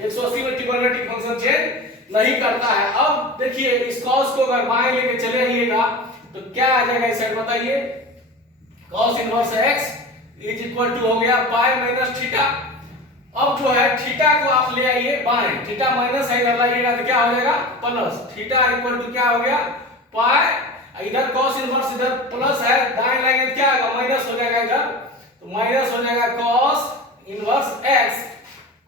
180 में trigonometric function change नहीं करता है। अब देखिए इस cos को अगर बाएं लेके चले आइएगा तो क्या आ जाएगा इस साइड बताइए, cos inverse x is equal to हो गया पाई माइनस थीटा। अब जो है थीटा को आप ले आइए बाएं, थीटा माइनस है इधर लाइएगा तो क्या हो जाएगा प्लस, थीटा इक्वल टू क्या हो गया पाई, इधर cos इनवर्स इधर प्लस है, दाएं लाएंगे तो क्या होगा माइनस हो जाएगा इधर, तो माइनस हो जाएगा cos इनवर्स x।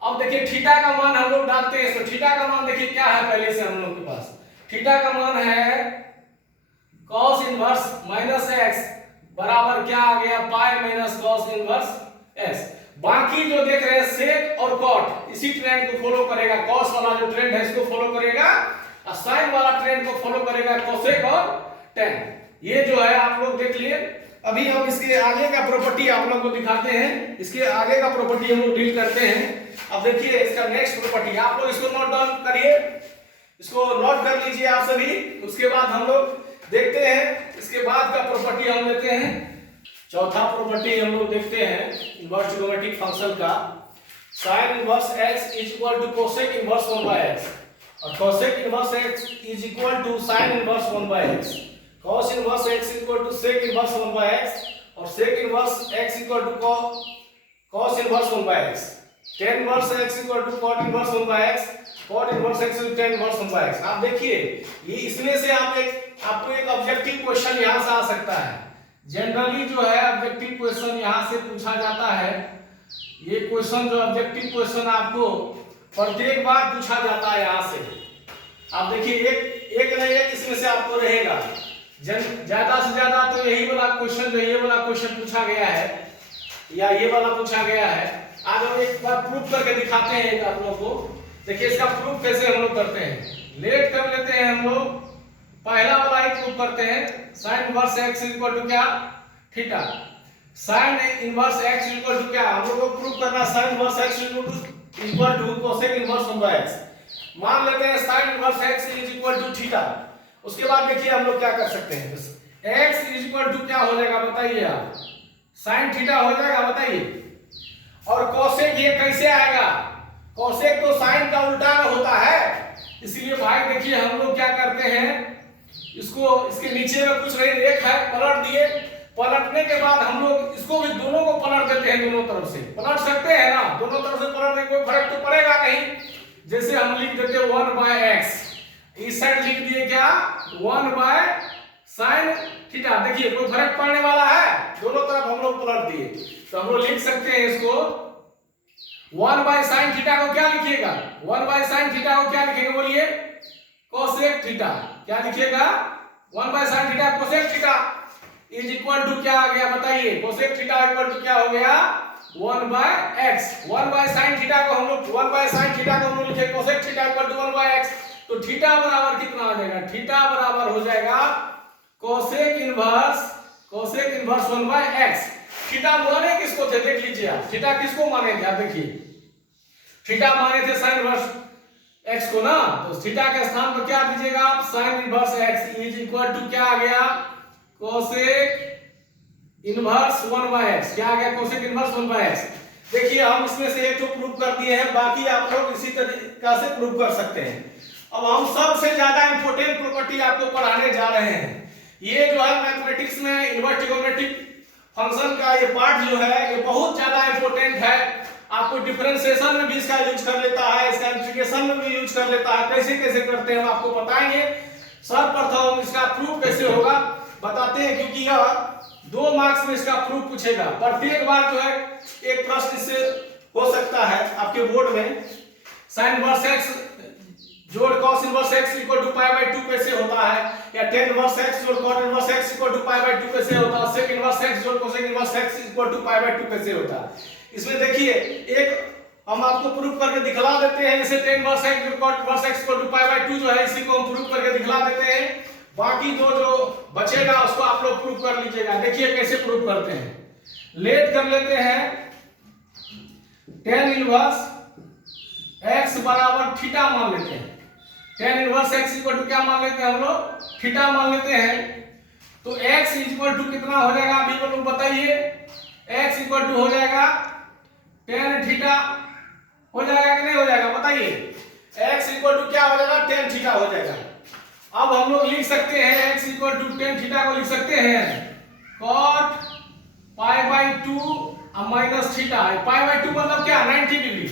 अब देखिए थीटा का मान हम लोग डालते हैं इसमें, थीटा का मान देखिए क्या है पहले से हम लोग के पास, थीटा का मान है cos इनवर्स माइनस x बराबर क्या आ गया pi minus cos inverse x। बाकी जो देख रहे हैं सेक और कॉट इसी ट्रेंड को फॉलो करेगा, cos वाला जो ट्रेंड है इसको फॉलो करेगा और साइन वाला ट्रेंड को फॉलो करेगा कोसेक और tan। ये जो है आप लोग देख लिए। अभी हम इसके आगे का प्रॉपर्टी आप लोगों को दिखाते हैं, इसके आगे का प्रॉपर्टी हम लोग डील करते हैं। अब देखिए इसका नेक्स्ट प्रॉपर्टी आप लोग इसको नोट डाउन करिए, इसको नोट कर लीजिए आप सभी। उसके बाद हम लोग देखते हैं इसके बाद का प्रॉपर्टी हम लेते हैं। चौथा प्रॉपर्टी हम लोग देखते हैं इनवर्स ट्रिग्नोमेट्रिक फंक्शन का, sin inverse x is equal to cosec inverse 1/x और cosec inverse x is equal to sin inverse 1/x, cos inverse x equal to sec inverse 1/x और sec inverse x equal to cos inverse 1/x, tan inverse x equal to cot inverse 1/x, cot inverse x equal to tan inverse 1/x। आप देखिए ये इसमें से आपको एक objective question यहां से आ सकता है। जनरली जो है ऑब्जेक्टिव क्वेश्चन यहां से पूछा जाता है, ये क्वेश्चन जो ऑब्जेक्टिव क्वेश्चन आपको प्रत्येक बार पूछा जाता है यहां से। आप देखिए एक न एक इसमें से आपको रहेगा, ज्यादा से ज्यादा तो यही वाला क्वेश्चन जो ये वाला क्वेश्चन पूछा गया है या ये वाला पूछा गया है। आज हम एक बार प्रूफ करके दिखाते हैं आप लोगों को। देखिए इसका प्रूफ कैसे हम लोग करते हैं, लेट कर लेते हैं हम लोग, पहला वाला ही प्रूफ करते हैं। sin inverse x equal to क्या थीटा, sin inverse x equal to क्या हम लोग को प्रूफ करना, sin inverse x equal to cosec inverse 1/x। मान लेते हैं sin inverse x is equal to थीटा। उसके बाद देखिए हम लोग क्या कर सकते हैं, x इज इक्वल टू क्या हो जाएगा बताइए आप, sin थीटा हो जाएगा बताइए। और cosec ये कैसे आएगा, cosec तो sin का उल्टा होता है, इसलिए भाई देखिए हम लोग क्या करते हैं, इसको इसके नीचे में कुछ नहीं एक है पलट दिए, पलटने के बाद हम लोग इसको भी दोनों को पलट देते हैं, दोनों तरफ से पलट सकते हैं ना, दोनों तरफ से पलटने कोई फर्क तो पड़ेगा नहीं। जैसे हम लिख देते 1/x, इस साइड लिख दिए क्या 1/sin थीटा, देखिए कोई फर्क पड़ने वाला है, दोनों तरफ हम लोग पलट दिए तो हम लोग लिख सकते हैं इसको 1/sin थीटा को क्या लिखिएगा, 1/sin थीटा को क्या लिखेंगे बोलिए कोसेक थीटा, क्या लिखिएगा 1/sin theta cosec theta is equal to क्या आ गया बताइए, कोसेक थीटा इक्वल टू क्या हो गया 1/x। 1/sin थीटा को हम लोग 1/sin थीटा को हम लोग लिखे cosec theta equal to 1/x, तो थीटा बराबर कितना आ जाएगा, थीटा बराबर हो जाएगा कोसेक इनवर्स 1/x। थीटा माने किसको थे देख लीजिए आप, थीटा किसको माने थे आप देखिए, थीटा माने थे sin इनवर्स x को ना, तो थीटा के स्थान पर क्या दीजिएगा आप sin inverse x is equal to क्या आ गया कोसेक इनवर्स 1/x, क्या आ गया कोसेक इनवर्स 1/x। देखिए हम इसमें से एक तो प्रूफ कर दिए हैं, बाकी आप लोग इसी तरीके से प्रूफ कर सकते हैं। अब हम सबसे ज्यादा इंपॉर्टेंट प्रॉपर्टी आपको पढ़ाने जा रहे हैं। ये जो है मैथमेटिक्स में इनवर्स ट्रिग्नोमेट्रिक फंक्शन का ये पार्ट जो है ये बहुत ज्यादा इंपॉर्टेंट है। आपको डिफरेंशिएशन में भी इसका यूज कर लेता है, इसका इंटीग्रेशन में भी यूज कर लेता है, कैसे कैसे करते हैं हम आपको बताएंगे। सर्वप्रथम इसका प्रूफ कैसे होगा बताते हैं, क्योंकि यह 2 मार्क्स में इसका प्रूफ पूछेगा। प्रत्येक बार जो है एक प्रश्न इससे हो सकता है आपके बोर्ड में। sin इनवर्स x जोड़ cos inverse x equal to π/2 कैसे होता है, या tan इनवर्स x जोड़ cot inverse x equal to π/2 कैसे होता है, sec इनवर्स x जोड़ cosec inverse x equal to π/2 कैसे होता है। इसमें देखिए एक हम आपको प्रूफ करके दिखला देते हैं, जैसे tan इनवर्स x जोड़ cot inverse x equal to π/2 जो है इसी को हम प्रूफ करके दिखला देते हैं। बाकी जो बचेगा उसको आप लोग प्रूफ कर लीजिएगा। देखिए कैसे प्रूफ करते हैं, लेट कर लेते हैं tan इनवर्स x बराबर थीटा मान लेते हैं, tan inverse x equal to क्या मान लेते हैं हम लोग थीटा मान लेते हैं। तो x इक्वल टू कितना हो जाएगा अभी को लोग बताइए, x इक्वल टू हो जाएगा tan थीटा हो जाएगा कि नहीं हो जाएगा बताइए। बताइए x इक्वल टू क्या हो जाएगा, टेन थीटा हो जाएगा। अब हम लोग लिख सकते हैं x equal to tan theta को लिख सकते हैं cot pi by two minus theta. Pi by two मतलब क्या, 90 degree.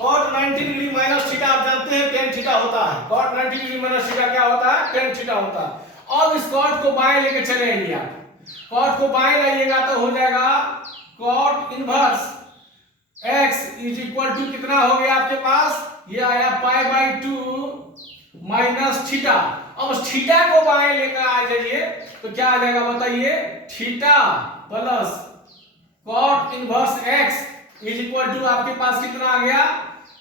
cot 90 degree minus theta आप जानते हैं टेन थीटा होता है। cot 90 डिग्री माइनस थीटा क्या होता है, टेन थीटा होता है। अब इस cot को बाएं लेके चले आएंगे आप, cot को बाएं लाइएगा तो हो जाएगा cot inverse x is equal to कितना हो गया आपके पास, ये आया pi by two minus theta. अब थीटा को बाएं लेकर आ जाइए तो क्या आ जाएगा बताइए, theta plus cot inverse x is equal to आपके पास कितना आ गया,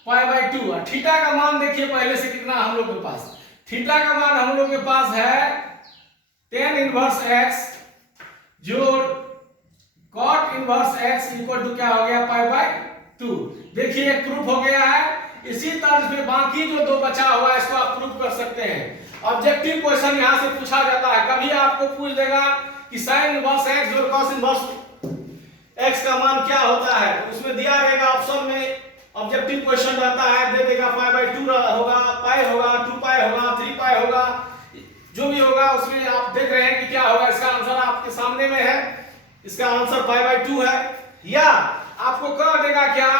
पाई बाई टू। थीटा का मान देखिए पहले से कितना हम लोग के पास, थीटा का मान हम लोग के पास है टेन इनवर्स x जोड़ cot inverse x equal to क्या हो गया, पाई बाई टू। देखिए एक प्रूफ हो गया है। इसी तर्ज पे बाकी जो दो बचा हुआ है इसको आप प्रूफ कर सकते हैं। ऑब्जेक्टिव क्वेश्चन यहां से पूछा जाता है, कभी आपको पूछ देगा कि sin इनवर्स x जोड़ cos इनवर्स x का मान क्या होता है, तो उसमें दिया रहेगा ऑप्शन में, ऑब्जेक्टिव क्वेश्चन रहता है, दे देगा पाई बाई टू होगा, पाई होगा, 2 पाई होगा, 3 पाई होगा, जो भी होगा उसमें आप देख रहे हैं कि क्या होगा। इसका आंसर आपके सामने में है, इसका आंसर पाई बाई टू है। या आपको कर देगा क्या,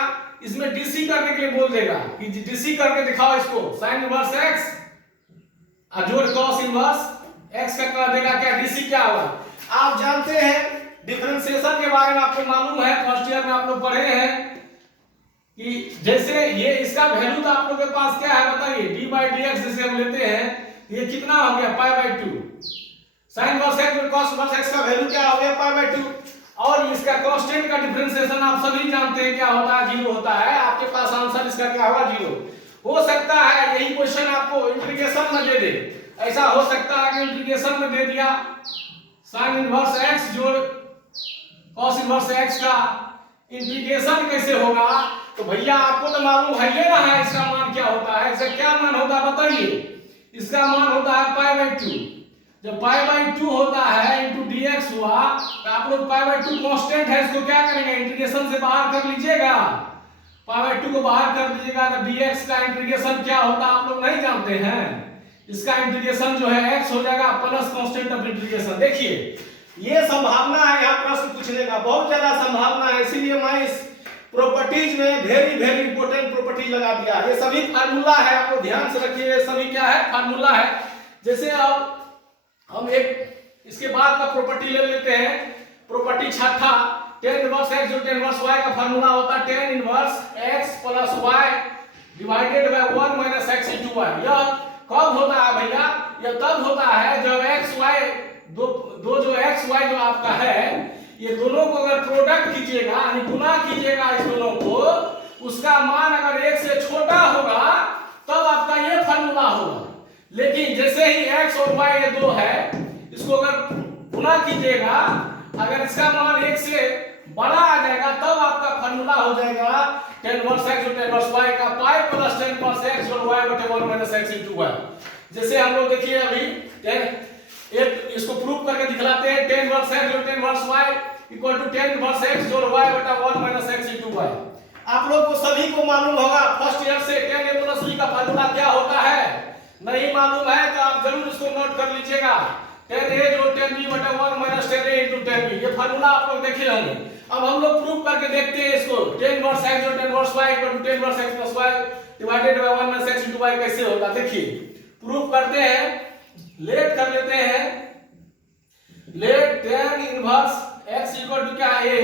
इसमें डीसी करने के लिए बोल देगा कि डीसी करके दिखाओ इसको, sin इनवर्स x जोड़ cos इनवर्स x का कर देगा क्या, डीसी क्या होगा। आप जानते हैं डिफरेंशिएशन के बारे में, आपको मालूम है फर्स्ट ईयर में आप लोग पढ़े हैं कि जैसे ये इसका वैल्यू तो आप लोग के पास क्या है बताइए, d बाई डी एक्स जैसे हम लेते हैं, ये कितना हो गया, पाई by to. sin inverse x जोड़ cos इनवर्स x का वैल्यू क्या हो गया, पाई बाई टू। और इसका कांस्टेंट का डिफरेंशिएशन आप सभी जानते हैं क्या होता है, जीरो होता है। आपके पास आंसर इसका क्या होगा, जीरो। हो सकता है यही क्वेश्चन आपको इंटीग्रेशन में दे दे, ऐसा हो सकता है कि इंटीग्रेशन में दे दिया sin इनवर्स x जोड़ cos इनवर्स x का इंटीग्रेशन कैसे होगा, तो भैया आपको तो मालूम है ये ना है इसका मान क्या होता है, इसका क्या मान होता है बताइए, इसका मान होता है पाई बाई टू। जब पाई बाई टू होता है इंटू dx हुआ, तो आप लोग पाई बाई टू कांस्टेंट है, इसको क्या करेंगे, इंटीग्रेशन से बाहर कर लीजिएगा, पाई बाई टू को बाहर कर दीजिएगा तो dx का इंटीग्रेशन क्या होता है आप लोग नहीं जानते हैं, इसका इंटीग्रेशन जो है x हो जाएगा प्लस कांस्टेंट ऑफ इंटीग्रेशन। देखिए ये संभावना है यहाँ प्रश्न पूछने का, बहुत ज्यादा संभावना है, इसीलिए मैं इस प्रॉपर्टीज में वेरी वेरी इंपॉर्टेंट प्रॉपर्टीज लगा दिया। ये सभी फार्मूला है, आपको ध्यान से रखिए, ये सभी क्या है, फार्मूला है। जैसे अब हम एक इसके बाद का प्रॉपर्टी ले लेते हैं, प्रॉपर्टी छठा, tan इनवर्स x जो tan इनवर्स y का फार्मूला होता है tan inverse x plus y divided by 1 minus x into y। यह कब होता है भैया, यह तब होता है जब x y दो जो x y जो आपका है, ये दोनों को अगर प्रोडक्ट कीजिएगा यानी गुना कीजिएगा इस दोनों को, उसका मान अगर 1 से छोटा होगा तब आपका ये फार्मूला होगा। लेकिन जैसे ही x और y ये दो है, इसको अगर गुना कीजिएगा, अगर इसका मान 1 से बड़ा आ जाएगा तब आपका फार्मूला हो जाएगा tan इनवर्स x और tan इनवर्स y का pi plus tan inverse x और y बटे 1 माइनस x इनटू y। जैसे हम लोग देखिए अभी एक इसको प्रूव करके दिखलाते हैं, tan इनवर्स x और tan inverse y equal to tan inverse x और y बटा 1 माइनस x इनटू y। आप लोग को सभी को मालूम होगा फर्स्ट ईयर से tan a प्लस b का फार्मूला क्या होता है, नहीं मालूम है तो आप जरूर इसको नोट कर लीजिएगा, tan a जोड़ tan b बटा 1 minus tan a into tan b। ये फार्मूला आप लोग देखे होंगे। अब हम लोग प्रूव करके देखते हैं इसको, tan इनवर्स x जोड़ tan inverse y equal to tan inverse x plus y divided by 1 minus x into y कैसे होगा। देखिए प्रूव करते हैं, लेट कर लेते हैं, let tan inverse x equal to क्या a,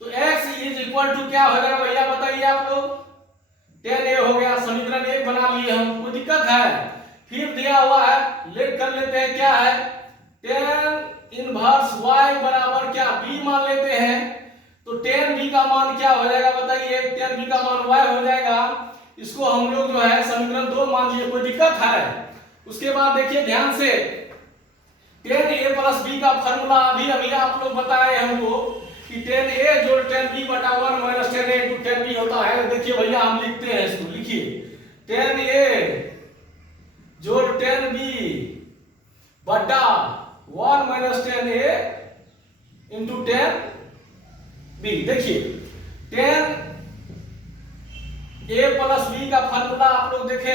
तो x इज इक्वल टू क्या हो जाएगा भैया बताइए आप लोग, tan a हो गया, समीकरण 1 बना लिए हम, कोई दिक्कत है। फिर दिया हुआ है, लेट कर लेते हैं क्या है, tan इनवर्स y बराबर क्या b मान लेते हैं, तो tan b का मान क्या हो जाएगा बताइए, tan b का मान y हो जाएगा। इसको हम लोग जो है समीकरण 2 मान लिए, कोई दिक्कत है। उसके बाद देखिए ध्यान से, tan a प्लस b का फार्मूला अभी आप लोग बताए हमको कि tan a जोड़ tan b बटा 1 minus tan a into tan b होता है। देखिए भैया हम लिखते हैं इसको, लिखिए tan a जोड़ tan b बटा 1 minus tan a into tan b। देखिए tan a प्लस b का फार्मूला देखें